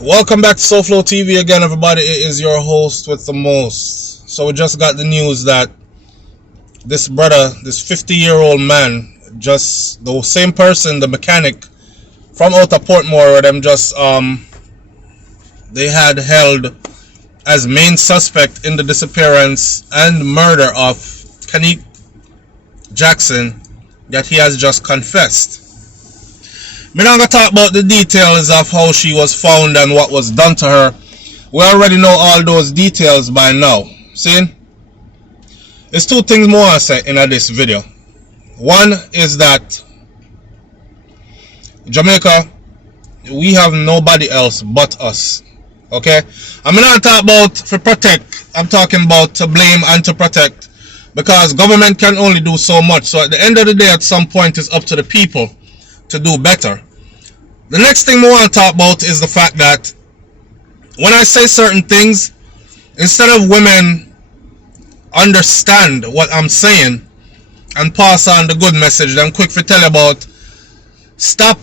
Welcome back to SoFlo TV again, everybody. It is your host with the most. So we just got the news that this brother, this 50-year-old man, just the same person, the mechanic from out of Portmore, where them just they had held as main suspect in the disappearance and murder of KHANICE Jackson, that he has just confessed. We're not going to talk about the details of how she was found and what was done to her. We already know all those details by now. See? There's two things more I say in this video. One is that Jamaica, we have nobody else but us. Okay? I'm not talking about to protect. I'm talking about to blame and to protect. Because government can only do so much. So at the end of the day, at some point, it's up to the people to do better. The next thing we want to talk about is the fact that when I say certain things, instead of women understand what I'm saying and pass on the good message, I'm quick to tell about stop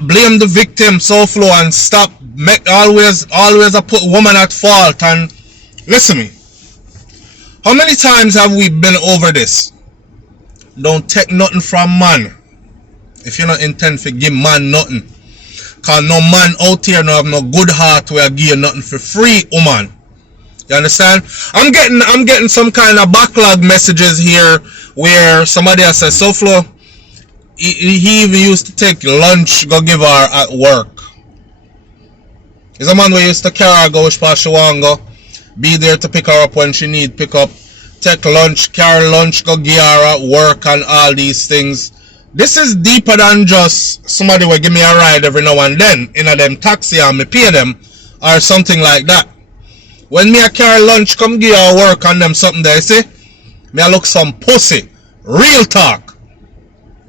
blame the victim SoFlo and stop always put woman at fault. And listen to me, how many times have we been over this? Don't take nothing from man if you don't intend to give man nothing. Cause no man out here no have no good heart where give you nothing for free, woman. You understand? I'm getting some kind of backlog messages here where somebody has said SoFlo, he even used to take lunch go give her at work. He's a man who used to carry her go which part she want go, be there to pick her up when she need pick up, take lunch, carry lunch, go give her at work and all these things. This is deeper than just somebody will give me a ride every now and then in a them taxi and me pay them or something like that. When me a carry lunch, come give her work and them something there, see? Me a look some pussy. Real talk.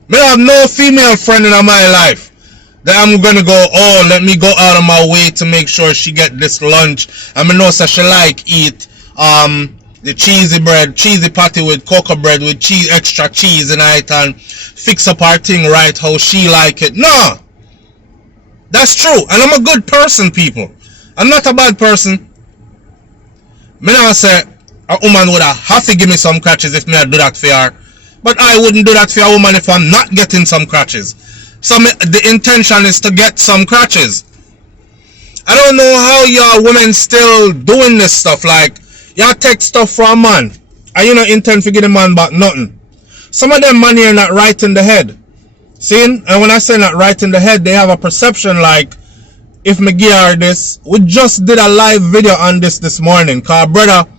Me have no female friend in my life that I'm gonna go, oh, let me go out of my way to make sure she get this lunch. And me know that she like eat the cheesy patty with cocoa bread with cheese, extra cheese in it, and fix up her thing right how she like it. No, that's true, and I'm a good person, people. I'm not a bad person. Me not say a woman would have to give me some crutches if me I do that for her, but I wouldn't do that for a woman if I'm not getting some crutches. So the intention is to get some crutches. I don't know how y'all women still doing this stuff. Like, y'all take stuff from a man and you don't intend to give the man back nothing. Some of them man here not right in the head. See? And when I say not right in the head, they have a perception like, if me give her this, we just did a live video on this morning. Cause brother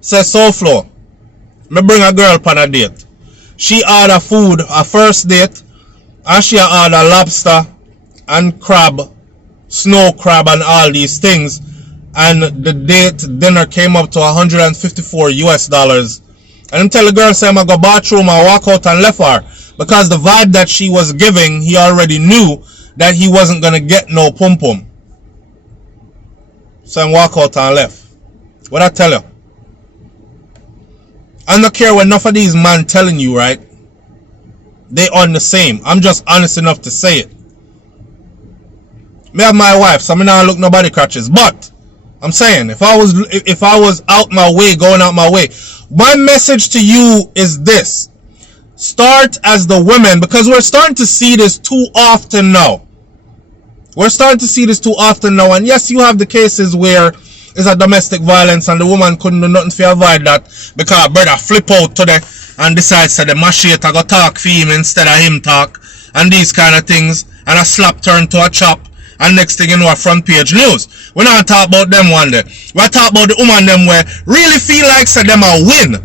says SoFlo, me bring a girl on a date. She order food, a first date, and she order lobster and crab, snow crab and all these things. And the dinner came up to $154 US. And I'm telling the girl, say I'm gonna go bathroom and walk out and left her. Because the vibe that she was giving, he already knew that he wasn't gonna get no pum pum. So I walk out and left. What I tell you? I don't care what enough of these men telling you, right? They on the same. I'm just honest enough to say it. Me have my wife, so I'm not look nobody crutches. But I'm saying, if I was out my way, going out my way, my message to you is this: start as the women, because we're starting to see this too often now. We're starting to see this too often now, and yes, you have the cases where it's a domestic violence and the woman couldn't do nothing to avoid that because her brother flip out today and decides that the machete go talk for him instead of him talk, and these kind of things, and a slap turn to a chop. And next thing you know, a front page news. We're not talking about them one day. We're talking about the woman them where really feel like say them a win.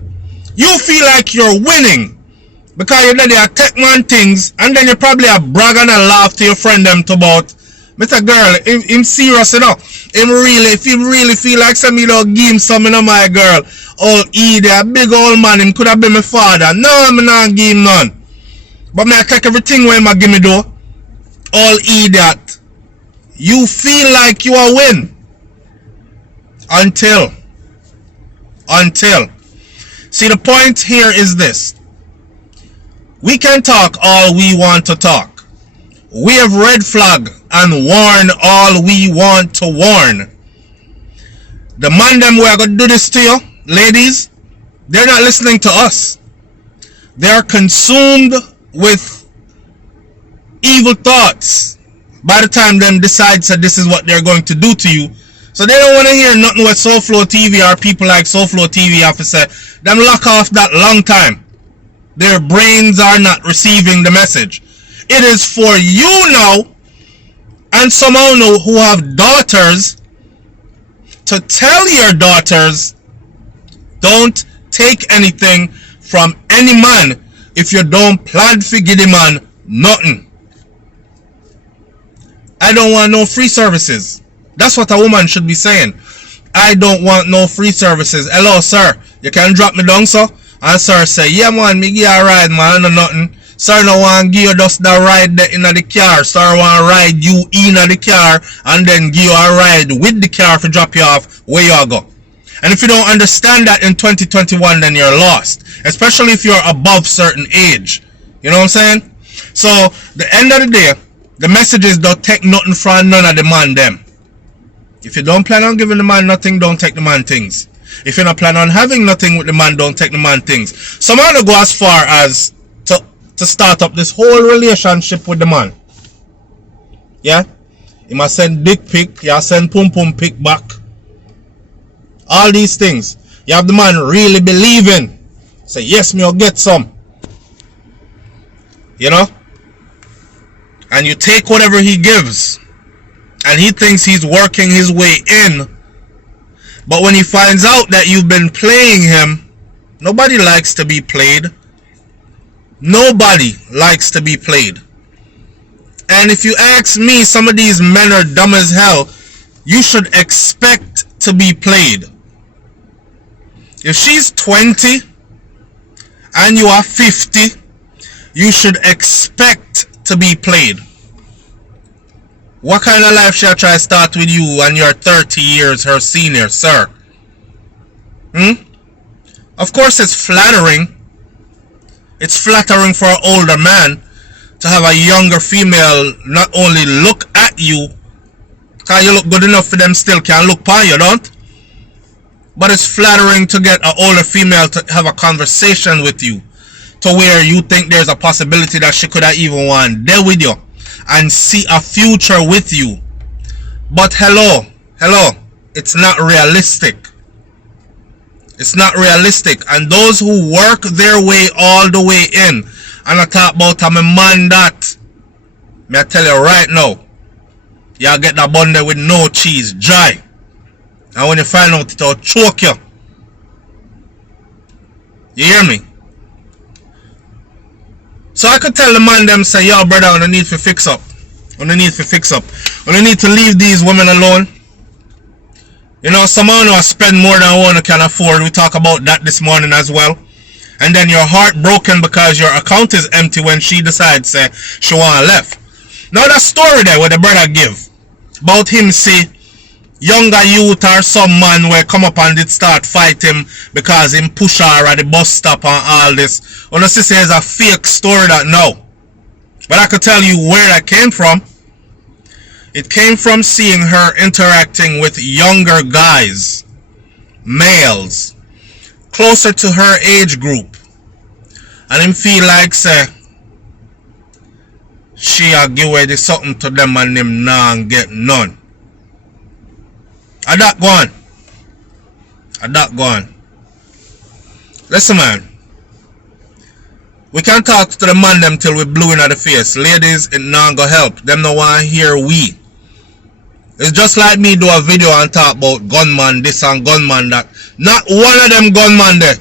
You feel like you're winning because you're there take man things, and then you probably a brag and a laugh to your friend them to about, Mr. Girl, him serious, you know. If he really feel like some, you know, give him some, you know, my girl. Oh, a big old man, him could have been my father. No, I'm not give him none. But me I take everything where him a give me though. All idiot. You feel like you are win until see, the point here is this: we can talk all we want to talk. We have red flag and warn all we want to warn. The man them we are going to do this to you, ladies, they're not listening to us. They're consumed with evil thoughts by the time them decide that this is what they're going to do to you. So they don't want to hear nothing what SoFlo TV or people like SoFlo TV have to say. Them lock off that long time. Their brains are not receiving the message. It is for you now, and somehow know who have daughters, to tell your daughters, don't take anything from any man if you don't plan to give the man nothing. I don't want no free services. That's what a woman should be saying. I don't want no free services. Hello, sir. You can drop me down, sir? And sir say, yeah, man, me give you a ride, man. No nothing. Sir, no one give you just the ride in the car. Sir, want ride you in the car and then give you a ride with the car to drop you off where you go. And if you don't understand that in 2021, then you're lost. Especially if you're above certain age. You know what I'm saying? So, the end of the day, the message is don't take nothing from none of the man them. If you don't plan on giving the man nothing, don't take the man things. If you don't plan on having nothing with the man, don't take the man things. Some are to go as far as to start up this whole relationship with the man. Yeah? You must send dick pic, you send pum pum pic back. All these things. You have the man really believing. Say, yes, me will get some. You know? And you take whatever he gives. And he thinks he's working his way in. But when he finds out that you've been playing him, nobody likes to be played. Nobody likes to be played. And if you ask me, some of these men are dumb as hell. You should expect to be played. If she's 20 and you are 50, you should expect to be played. What kind of life shall I try to start with you and you're 30 years her senior, sir? Of course it's flattering. It's flattering for an older man to have a younger female not only look at you, because you look good enough for them still can look upon you, don't? But it's flattering to get an older female to have a conversation with you, to where you think there's a possibility that she could have even want to deal with you and see a future with you. But hello, it's not realistic. It's not realistic. And those who work their way all the way in, and I talk about I'm a man that, may I tell you right now, y'all get that bun there with no cheese, dry. And when you find out, it'll choke you. You hear me? So I could tell the man them, say, yo brother, I need to fix up. I need to leave these women alone. You know, some of you spend more than one can afford. We talk about that this morning as well. And then you're heartbroken because your account is empty when she decides she want left. Now that story there where the brother give about him see younger youth or some man where come up and did start fight him because him push her at the bus stop and all this. Honestly, say it's a fake story that no. But I could tell you where that came from. It came from seeing her interacting with younger guys, males, closer to her age group. And him feel like say she a give away something to them and them nah get none. A that gone. Listen man. We can't talk to the man them till we blue in the face. Ladies, it not gonna help. Them no want hear we. It's just like me do a video and talk about gunman this and gunman that. Not one of them gunman there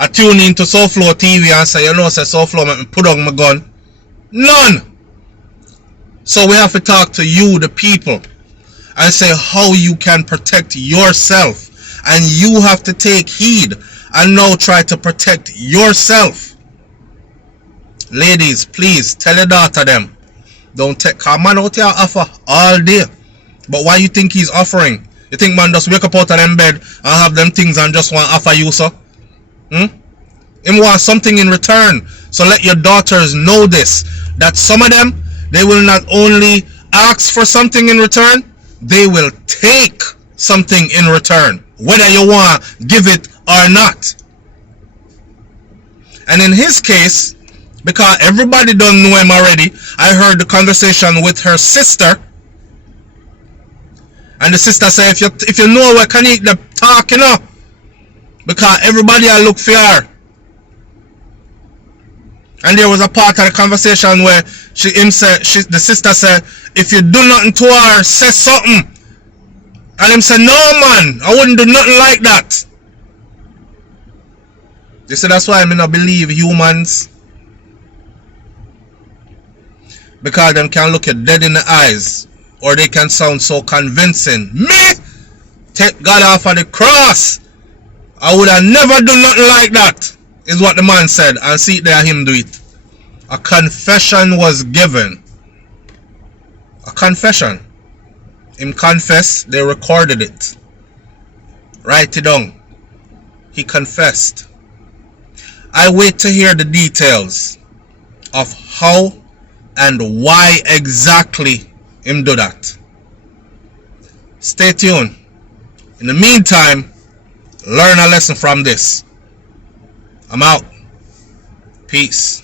I tune into SoFlo TV and say, you know, say SoFlo make me put on my gun. None. So we have to talk to you, the people, and say how you can protect yourself. And you have to take heed and now try to protect yourself. Ladies, please tell your daughter them. Don't take a man out here offer all day. But why you think he's offering? You think man just wake up out of them bed and have them things and just want to offer you, sir? Him want something in return. So let your daughters know this. That some of them, they will not only ask for something in return, they will take something in return, whether you want to give it or not. And in his case, because everybody don't know him already, I heard the conversation with her sister, and the sister said, if you know where KHANICE the talk, you know, because everybody will look for her. And there was a part of the conversation where the sister said, if you do nothing to her, say something. And him said, no man, I wouldn't do nothing like that. They said that's why I not believe humans. Because them can look you dead in the eyes, or they can sound so convincing. Me? Take God off of the cross. I would have never done nothing like that, is what the man said, and see there him do it. A confession was given. A confession. Him confessed, they recorded it. Write it down. He confessed. I wait to hear the details of how and why exactly him do that. Stay tuned. In the meantime, learn a lesson from this. I'm out. Peace.